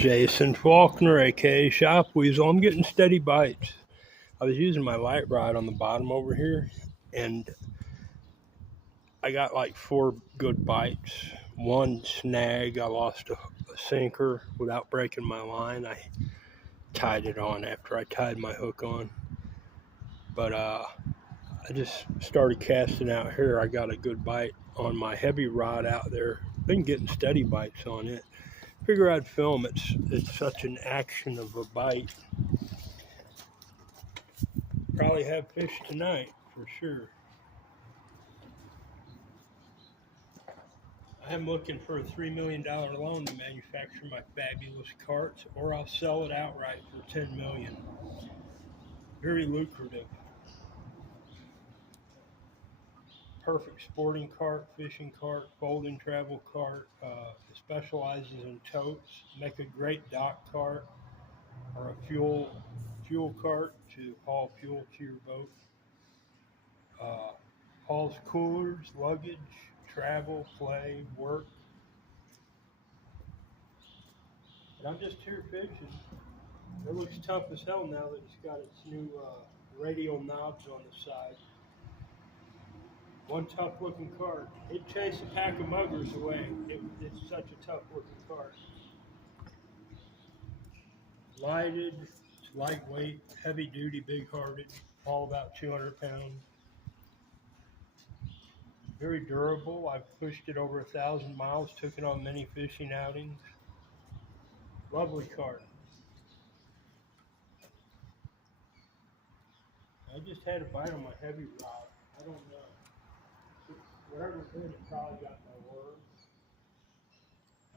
Jason Faulkner, aka Shop Weasel. I'm getting steady bites. I was using my light rod on the bottom over here, and I got like 4 good bites. One snag, I lost a sinker without breaking my line. I tied it on after I tied my hook on. But I just started casting out here. I got a good bite on my heavy rod out there. Been getting steady bites on it. Figure I'd film. It's such an action of a bite. Probably have fish tonight for sure. I'm looking for a $3 million loan to manufacture my fabulous carts, or I'll sell it outright for $10 million. Very lucrative. Perfect sporting cart, fishing cart, folding travel cart. Specializes in totes. Make a great dock cart or a fuel cart to haul fuel to your boat. Uh, Hauls coolers, luggage, travel, play, work. And I'm just here fishing. It looks tough as hell now that it's got its new radial knobs on the side. One tough looking cart. It chased a pack of muggers away. It's such a tough looking cart. Lighted, it's lightweight, heavy duty, big hearted, all about 200 pounds. Very durable. I've pushed it over 1,000 miles, took it on many fishing outings. Lovely cart. I just had a bite on my heavy rod. I don't know. Whatever hit it probably got my worms.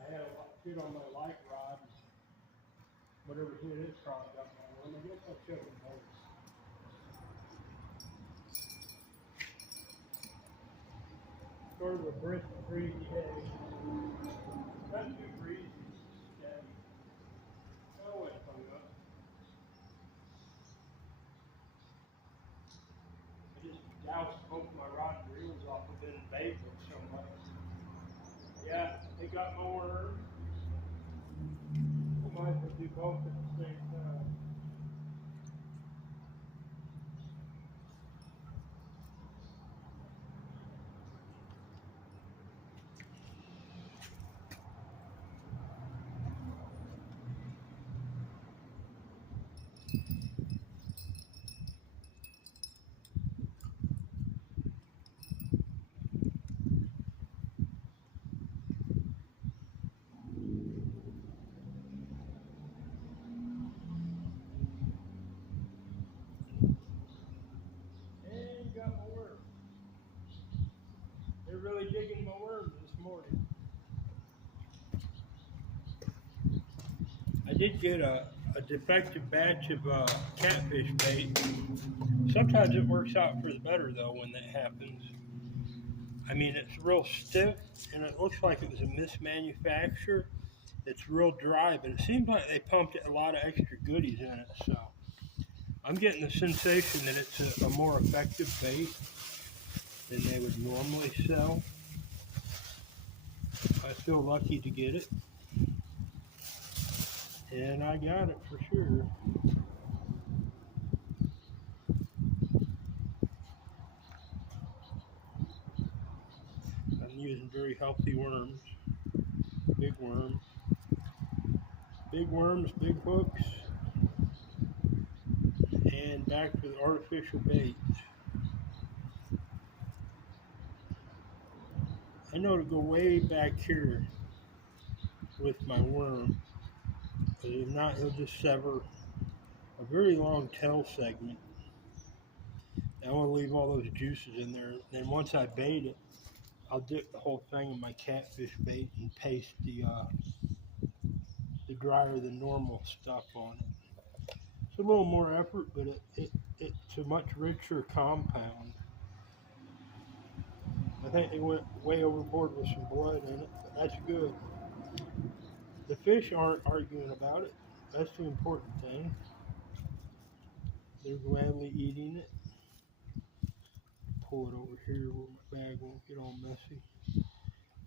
I had a hit on my light rod. Whatever hit it probably got my worm. I guess I'll check them both. Sort of a brisk, breezy day. Not too breezy, steady. Oh, it hung up. I just doused both my rod and reels off of it and bathed them so much. Yeah, they got my worm. I might as well do both at the same time. And got my worm. They're really digging my worms this morning. I did get a defective batch of catfish bait. Sometimes it works out for the better though when that happens. I mean, it's real stiff and it looks like it was a mismanufacture. It's real dry, but it seems like they pumped a lot of extra goodies in it. So I'm getting the sensation that it's a more effective bait than they would normally sell. I feel lucky to get it. And I got it for sure. I'm using very healthy worms. Big worms. Big worms, big hooks. And back to the artificial baits. I know to go way back here with my worm. But if not, he'll just sever a very long tail segment. I want to leave all those juices in there. Then once I bait it, I'll dip the whole thing in my catfish bait and paste the drier than normal stuff on it. It's a little more effort, but it's a much richer compound. I think they went way overboard with some blood in it, but that's good. The fish aren't arguing about it. That's the important thing. They're gladly eating it. Pull it over here where my bag won't get all messy.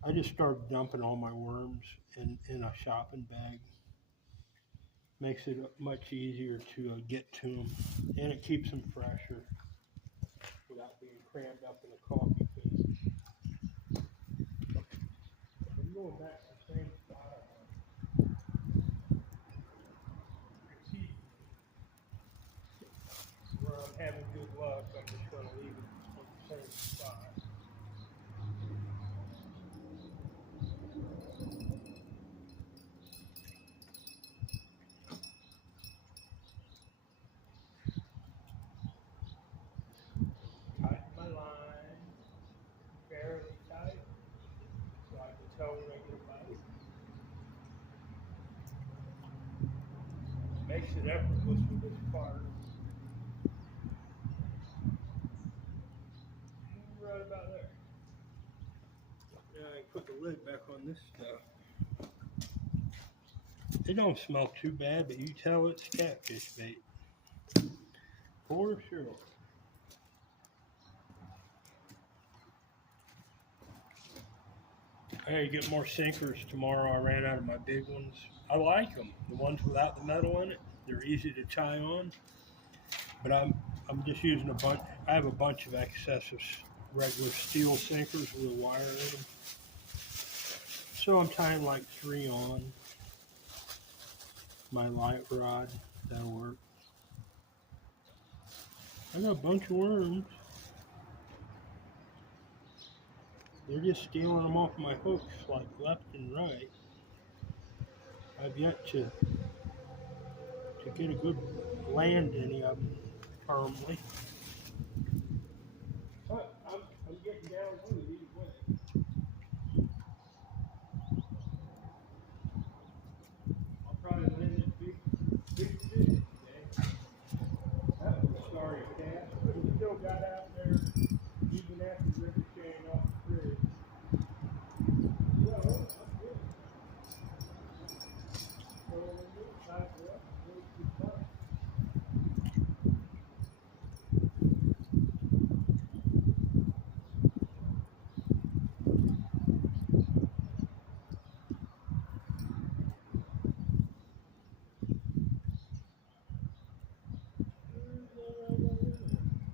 I just started dumping all my worms in a shopping bag. Makes it much easier to get to them, and it keeps them fresher without being crammed up in a coffee can. I'm going back to the same spot. See where I'm having good luck. I'm just going to leave it on the same spot. Tighten my line fairly tight so I can tell when I get a bite. Makes it effortless with this part. Right about there. Now I can put the lid back on this stuff. It don't smell too bad, but you tell it's catfish bait. For sure. I gotta get more sinkers tomorrow. I ran out of my big ones. I like them. The ones without the metal in it. They're easy to tie on. But I'm just using a bunch. I have a bunch of excessive regular steel sinkers with a wire in them. So I'm tying like 3 on my light rod. That'll work. I got a bunch of worms. They're just stealing them off my hooks like left and right. I've yet to get a good land any of them firmly. But I'm getting down with it either way. I'll probably land this big fish today. That was a sorry cast, but he still got out there even after ricocheting off the bridge. So, I'm good. So, when it's time for us, it's good fun.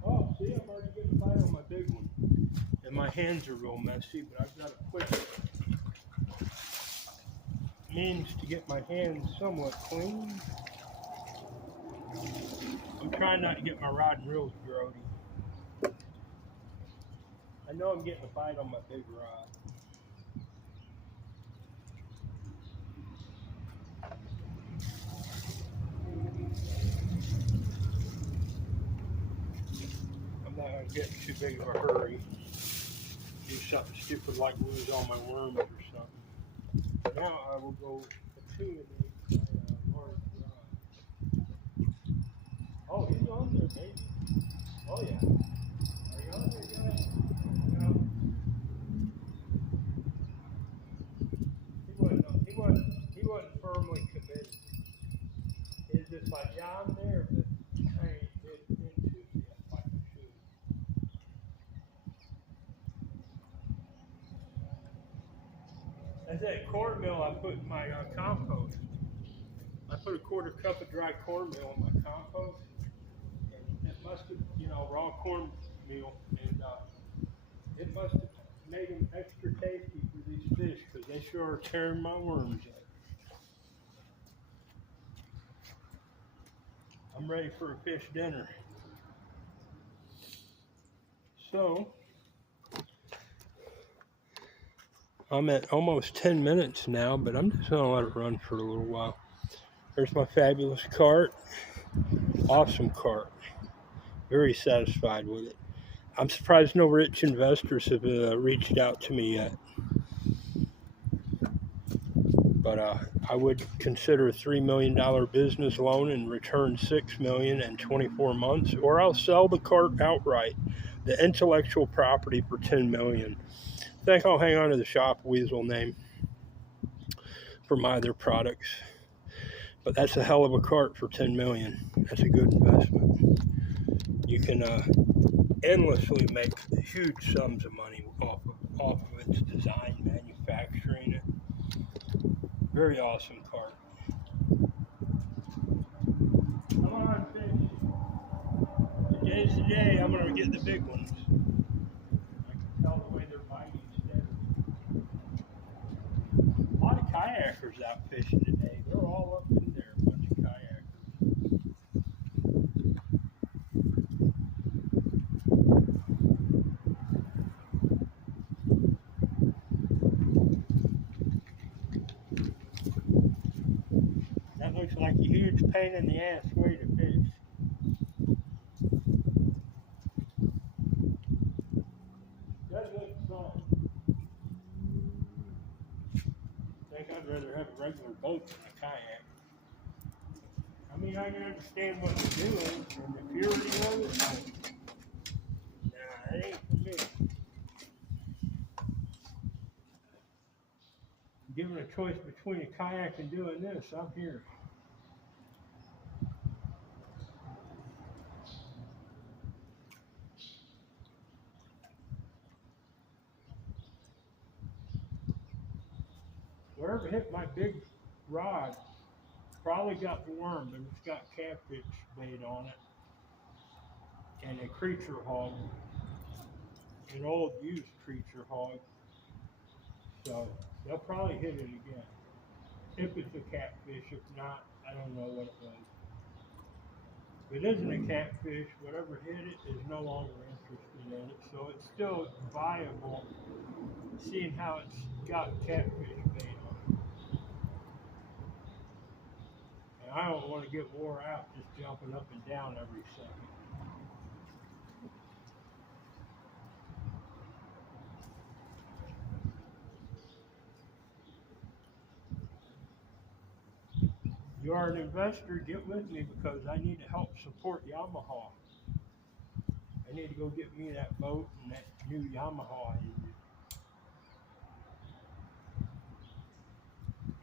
Oh, see, I'm already getting a bite on my big one. And my hands are real messy, but I've got a quick means to get my hands somewhat clean. I'm trying not to get my rod real grody. I know I'm getting a bite on my big rod. I'm not going to get in too big of a hurry. Do something stupid like lose all my worms or something. Now I will go attuning my large rod. Oh, he's on there, baby. Oh, yeah. Are you on there, guys? No. He wasn't firmly committed. It's just like, yeah, I'm there, but I ain't into it yet like I should. That's that cornmeal I put in my compost. I put a 1/4 cup of dry cornmeal in my compost, and it must have, raw cornmeal, and it must have made them extra tasty for these fish, because they sure are tearing my worms up. I'm ready for a fish dinner. So, I'm at almost 10 minutes now, but I'm just going to let it run for a little while. There's my fabulous cart. Awesome cart. Very satisfied with it. I'm surprised no rich investors have reached out to me yet. But I would consider a $3 million business loan and return $6 million in 24 months, or I'll sell the cart outright, the intellectual property, for $10 million. I think I'll hang on to the Shop Weasel name for my other products. But that's a hell of a cart for $10 million. That's a good investment. You can endlessly make huge sums of money off of its design, manufacturing it. Very awesome cart. I'm going to get the big ones. I can tell the way they're biting steady. A lot of kayakers out fishing today. They're all up in there, a bunch of kayakers. That looks like a huge pain in the ass way to fish. Does look fun. I think I'd rather have a regular boat than a kayak. I mean, I can understand what they're doing and the purity of it, but nah, it ain't for me. Given a choice between a kayak and doing this, I'm here. Wherever hit my big rod, probably got the worm, but it's got catfish bait on it and a creature hog, an old used creature hog. So they'll probably hit it again. If it's a catfish, if not, I don't know what it was. If it isn't a catfish, whatever hit it is no longer interested in it. So it's still viable, seeing how it's got catfish bait on it. And I don't want to get wore out just jumping up and down every second. You are an investor, get with me because I need to help support Yamaha. I need to go get me that boat and that new Yamaha engine.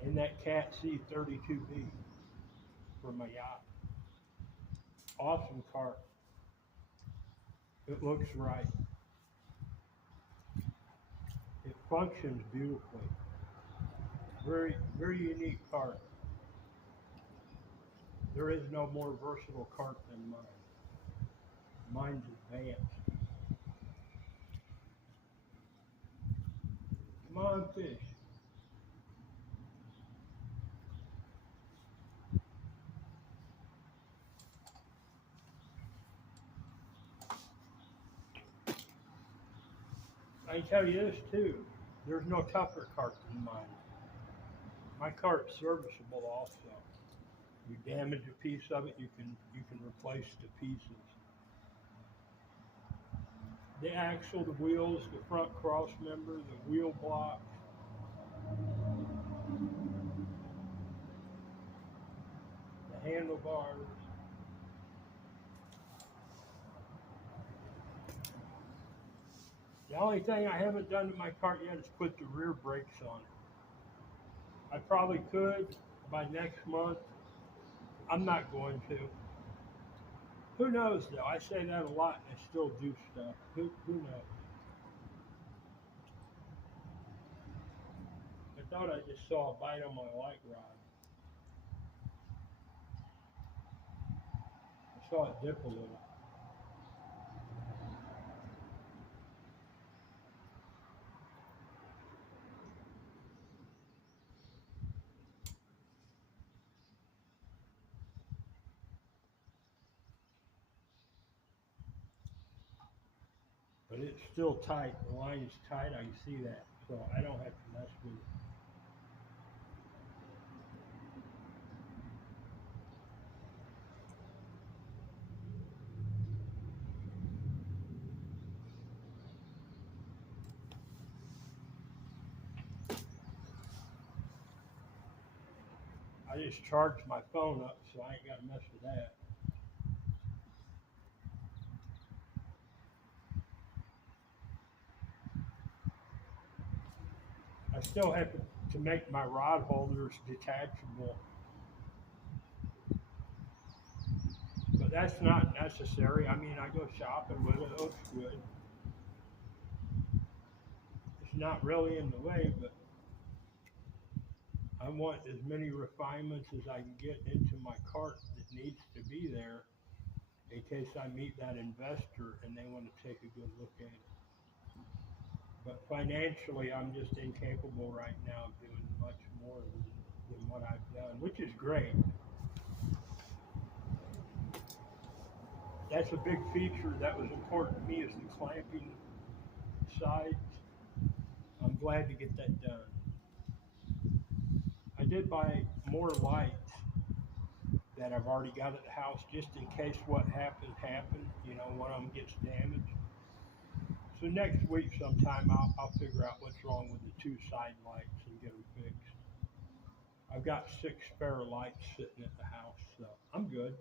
And that Cat C32B for my yacht. Awesome cart. It looks right. It functions beautifully. Very, very unique cart. There is no more versatile cart than mine. Mine's advanced. Come on, fish. I can tell you this too. There's no tougher cart than mine. My cart's serviceable also. You damage a piece of it, you can replace the pieces. The axle, the wheels, the front cross member, the wheel blocks. The handlebars. The only thing I haven't done to my cart yet is put the rear brakes on it. I probably could by next month. I'm not going to. Who knows though? I say that a lot and I still do stuff. Who knows? I thought I just saw a bite on my light rod. I saw it dip a little. But it's still tight. The line is tight. I can see that. So I don't have to mess with it. I just charged my phone up, so I ain't got to mess with that. I still have to make my rod holders detachable, but that's not necessary. I mean, I go shopping with it. It looks good. It's not really in the way, but I want as many refinements as I can get into my cart that needs to be there in case I meet that investor and they want to take a good look at it. But financially, I'm just incapable right now of doing much more than what I've done, which is great. That's a big feature that was important to me, is the clamping sides. I'm glad to get that done. I did buy more lights that I've already got at the house, just in case what happened, one of them gets damaged. So next week sometime I'll figure out what's wrong with the two side lights and get them fixed. I've got 6 spare lights sitting at the house, so I'm good.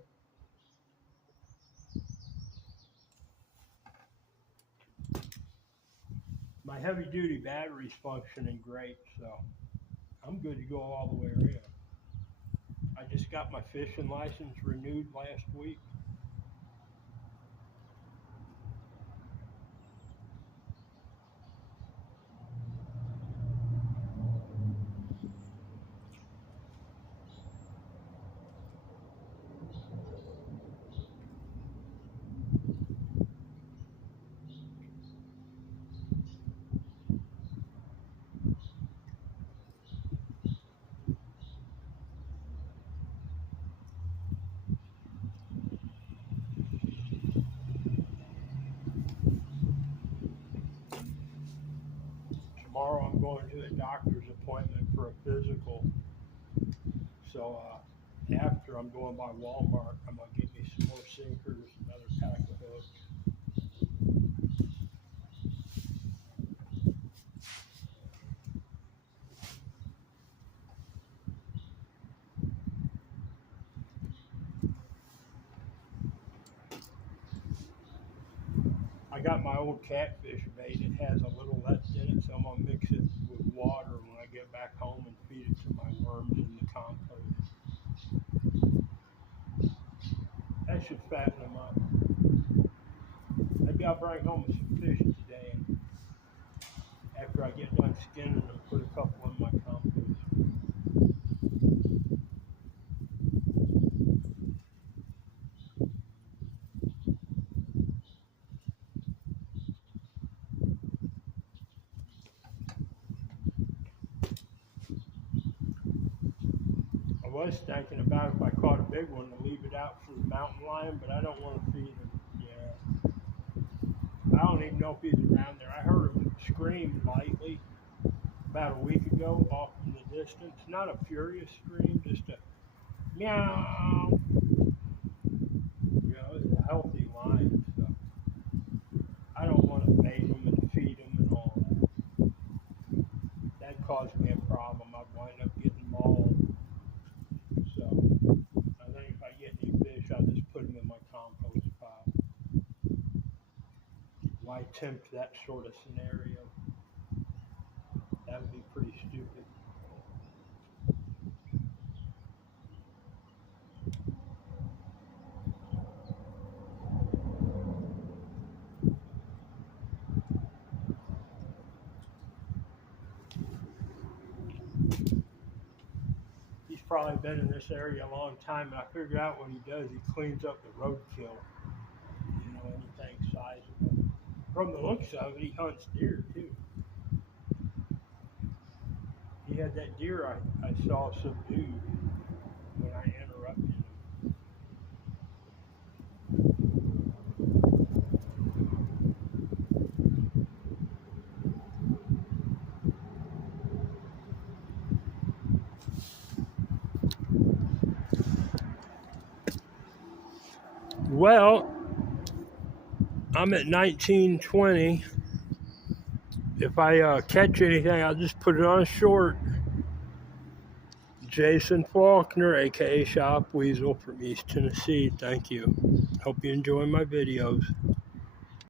My heavy duty battery's functioning great, so I'm good to go all the way around. I just got my fishing license renewed last week. Tomorrow I'm going to a doctor's appointment for a physical. So after I'm going by Walmart, I'm going to get me some more sinkers, another pack of hooks. I got my old catfish bait. It has a little left in it, so I'm going to mix it with water when I get back home and feed it to my worms in the compost. That should fatten them up. Maybe I'll bring home some fish today, and after I get done skinning them, put a couple in my compost. I was thinking about if I caught a big one to leave it out for the mountain lion, but I don't want to feed him. Yeah. I don't even know if he's around there. I heard him scream lightly about a week ago off in the distance. Not a furious scream, just a meow. It's a healthy lion, so I don't want to bathe him and feed him and all that. That'd cause me a problem. I'd wind up getting mauled. So I think if I get any fish, I'll just put them in my compost pile. Why tempt that sort of scenario? That would be pretty stupid. He's probably been in this area a long time, and I figured out what he does. He cleans up the roadkill, anything sizable. From the looks of it, he hunts deer too. He had that deer I saw subdued when I interrupted him. Well, I'm at 19:20. If I catch anything, I'll just put it on a short. Jason Faulkner, aka Shop Weasel from East Tennessee. Thank you. Hope you enjoy my videos.